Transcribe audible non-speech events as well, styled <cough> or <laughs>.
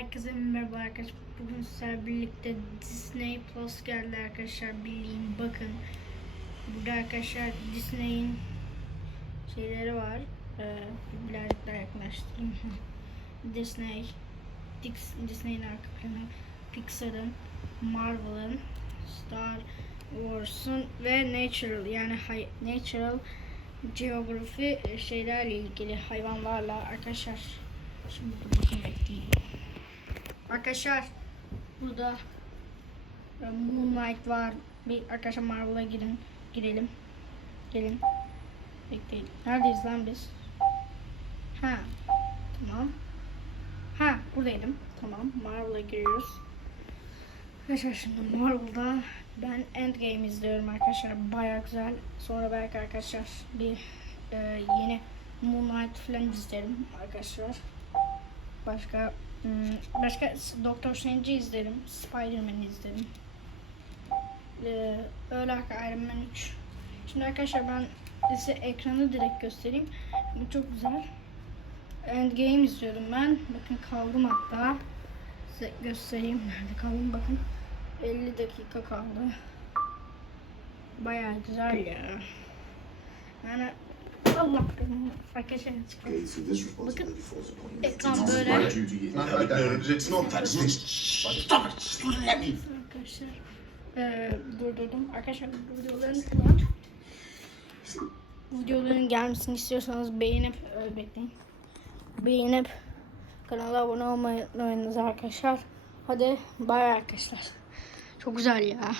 Herkese merhaba arkadaşlar. Bugün sizlerle birlikte Disney Plus geldi arkadaşlar. Bildiğin bakın. Burada arkadaşlar Disney'in şeyleri var. Ee, birazcık daha yaklaştırayım. <laughs> Disney, Disney'in arka planı, Pixar'ın, Marvel'ın, Star Wars'un ve Natural yani Natural Geography şeylerle ilgili hayvanlarla arkadaşlar. Şimdi bakın bekleyin. Arkadaşlar burada e, Moonlight var. Bir arkadaşlar Marvel'a girin. Girelim. Gelin. Bekleyin. Neredeyiz lan biz? Ha. Tamam. Ha buradaydım. Tamam. Marvel'a giriyoruz. Arkadaşlar şimdi Marvel'da ben Endgame izliyorum arkadaşlar. Baya güzel. Sonra belki arkadaşlar bir e, yeni Moonlight falan izlerim arkadaşlar. Başka hmm, başka Doctor Strange'i izlerim. Spider-Man'i izlerim. Ee, öyle Iron Man 3. Şimdi arkadaşlar ben size ekranı direkt göstereyim. Bu çok güzel. Endgame izliyorum ben. Bakın kaldım hatta. Size göstereyim. Nerede kaldım bakın. 50 dakika kaldı. Bayağı güzel ya. Yani Allah benim arkadaşlar. Ekran böyle. me. Arkadaşlar eee durdurdum. Arkadaşlar videoların var. Videoların gelmesini istiyorsanız beğenip e, bekleyin. Beğenip kanala abone olmayı unutmayınız arkadaşlar. Hadi bay arkadaşlar. Çok güzel ya.